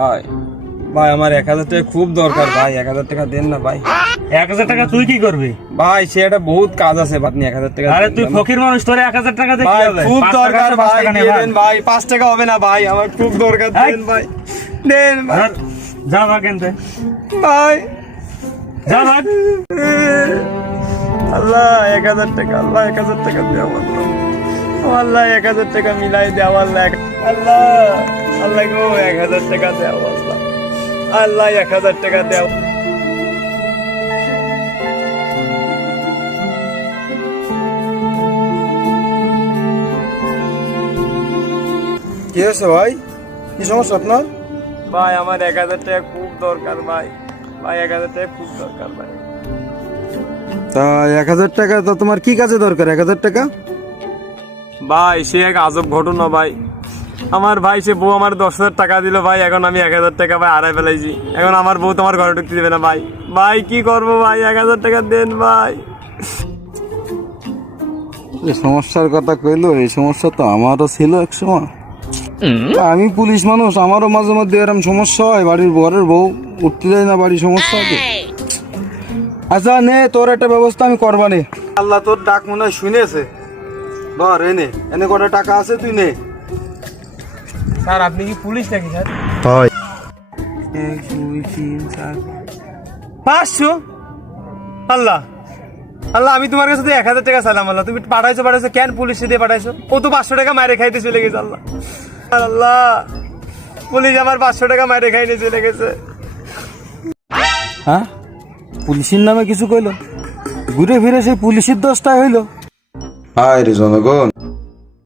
ভাই ভাই আমার 1000 টাকা খুব দরকার ভাই, 1000 টাকা দেন না ভাই। 1000 টাকা তুই কি করবি? ভাই সে একটা বহুত কাজ আছে, আপনি 1000 টাকা আরে তুই ফকির মানুষ, তোর 1000 টাকা দিয়ে কি ভাই হবে? খুব 5 দরকার টাকা, 5 ভাই, টাকা নে দিয়ে ভাই। দেন ভাই, 5 টাকা হবে না ভাই, আমার খুব দরকার, দেন ভাই, দেন ভাই। আর যা ভাগ এনতে, ভাই যা ভাগ। আল্লাহ 1000 টাকা, আল্লাহ 1000 টাকা দেও আল্লাহ, আল্লাহ 1000 টাকা মিলাই দেও আল্লাহ, আল্লাহ আল্লাহ গো 1000 টাকা দেও আল্লাহ, আল্লাহ 1000 টাকা দেও। কি হয়েছে ভাই? কি সমস্যা আপনার? ভাই আমার 1000 টাকা খুব দরকার ভাই, ভাই 1000 টাকা খুব দরকার ভাই। তা 1000 টাকা তো তোমার কি কাজে দরকার 1000 টাকা? ভাই সে এক আজব ঘটনা ভাই, আমার ভাই সে বউ আমার 10,000 টাকা দিল ভাই, এখন আমি 1000 টাকা ভাই হারাই ফেলাইছি, এখন আমার বউ তোমার ঘরে ঢুকতে দেবে না ভাই, ভাই কি করবো ভাই, 1000 টাকা দেন ভাই। এই সমস্যার কথা কইলো, এই সমস্যা তো আমারও ছিল এক সময়। আমি পুলিশ মানুষ, আমারও মাঝে মধ্যে এরকম সমস্যা হয়, বাড়ির ঘরের বউ উঠতে যায় না, বাড়ির সমস্যা আছে। আচ্ছা নে, তোর একটা ব্যবস্থা আমি করবা নে। আল্লাহ তোর ডাক মনে হয় শুনেছে, ধর এনে এনে কটা টাকা আছে তুই নে। স্যার আপনি কি পুলিশ নাকি স্যার? হয় 1 2 3 4 500, আল্লাহ আল্লাহ আমি তোমার কাছে 1000 টাকা চাইলাম, আল্লাহ তুমি পাঠাইছো কেন পুলিশে দিয়ে পাঠাইছো? ও তো 500 টাকা মাইরে খাইতে চলে গেছে, আল্লাহ আল্লাহ পুলিশ আমার 500 টাকা মাইরে খাইতে চলে গেছে। হ্যাঁ, পুলিশের নামে কিছু কইলো, ঘুরে ফিরে সেই পুলিশের দোষটাই হইলো। হায় রে জনগণ,